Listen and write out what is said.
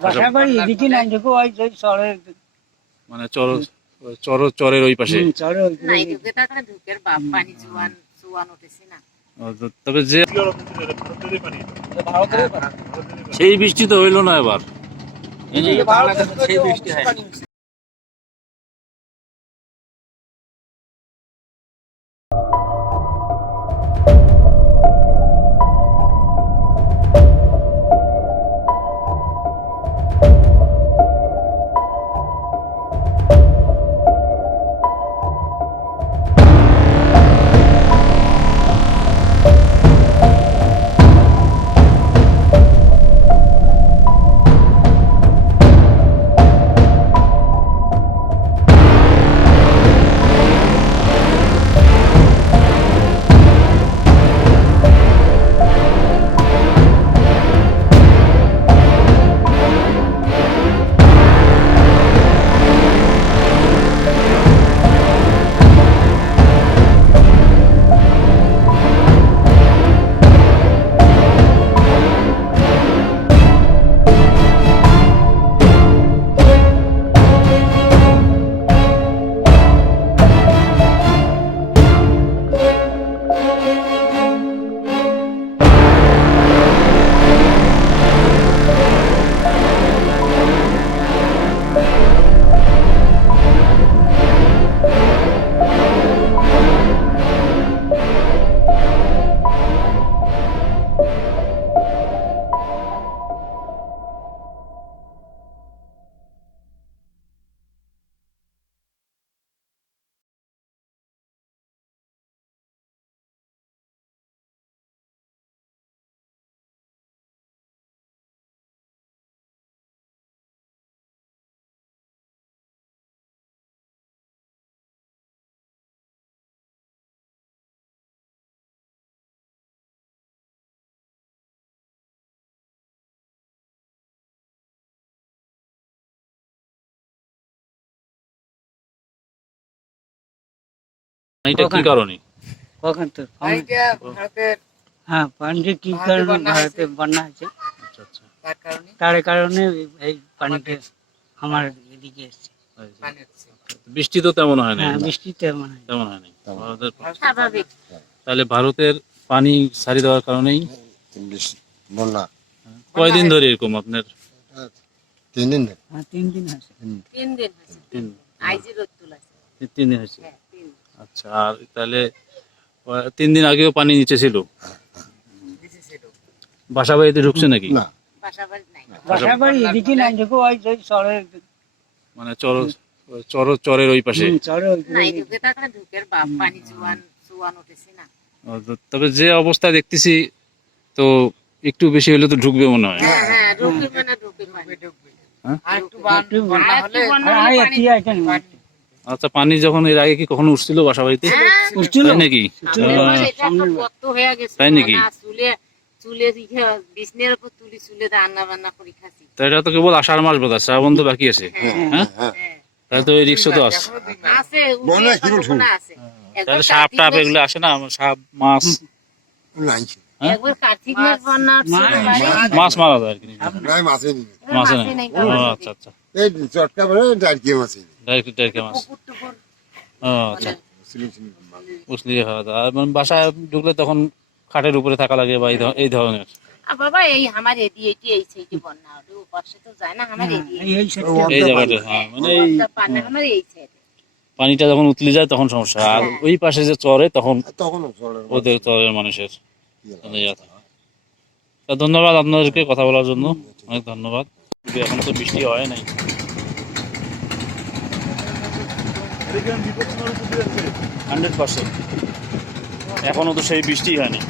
বাসা বাড়ি এদিকে নাই দেখো ওই ওই চরে মানে চর চর চরের ওই পাশে। হুম, ওই নাই ঢুকে থাকলে ঢুকের বাপ পানি জোয়ান জোয়ান উঠেছে না। তবে যে সেই বৃষ্টি তো হইল না এবার। সেই বৃষ্টি হয় এটা কি কারণে? কখন তো? হ্যাঁ পানিতে কি কারণে ভারতে বন্যা আছে আচ্ছা আচ্ছা। তার কারণে? এই পানিতে আমার এদিকে এসছে। বৃষ্টি তো তেমন হয় না হ্যাঁ বৃষ্টি তেমন হয় তেমন ভারতের স্বাভাবিক। তাহলে ভারতের পানি ছাড়ি দেওয়ার কারণেই বন্যা। কয়দিন ধরে এরকম আপনার? তিন দিন ধরে। হ্যাঁ তিন দিন আছে তিন দিন। তিন আইজি তিন দিন হয়েছে। হ্যাঁ। আচ্ছা আর তাহলে তিন দিন আগেও পানি নিচে ছিল বাসা বাড়িতে ঢুকছে নাকি? না। বাসা বাড়ি নাই বাসা বাড়ি এদিকে নাই দেখো ওই ওই চরে মানে চর চর চরের ওই পাশে? তবে যে অবস্থা দেখতেছি তো একটু বেশি হলে তো ঢুকবে মনে হয়। হ্যাঁ আচ্ছা পানি যখন এর আগে কি কখনো উঠছিল বাসা বাড়িতে হ্যাঁ উঠছিল। নাকি একটা গর্ত হয়ে গেছে তাই নাকি? এটা তো কেবল আষাঢ় মাস বোধ হয় শ্রাবণ তো বাকি আছে। হ্যাঁ হ্যাঁ? তো রিক্সা তো আছে। তাহলে সাপ টাপ এগুলো আসে না? সাপ মাছ। মারা যায় আর কি। মাছে আচ্ছা আচ্ছা। এই চটকা বেড়ে ডাইরকে মাছে ডাইরেক্ট ডাইরেক্ট মাছ ও আচ্ছা। আর মানে বাসায় ঢুকলে তখন খাটের উপরে থাকা লাগে বা এই ধরনের। বাবা এই আমার এদি এটি এই সাইডে বন্যা ওঠে পাশে তো যায় না আমার এদি এই এই সাইডটা এই জায়গাটা হ্যাঁ মানে এই আমার এই সাইডে। পানিটা যখন উতলে যায় তখন সমস্যা। আর ওই পাশে যে চরে তখন তখন ওদের চরের মানুষের ধন্যবাদ আপনাদেরকে কথা বলার জন্য। অনেক ধন্যবাদ। এখন তো বৃষ্টি হয় নাই। Hundred percent. এখনও তো সেই বৃষ্টি হয়নি।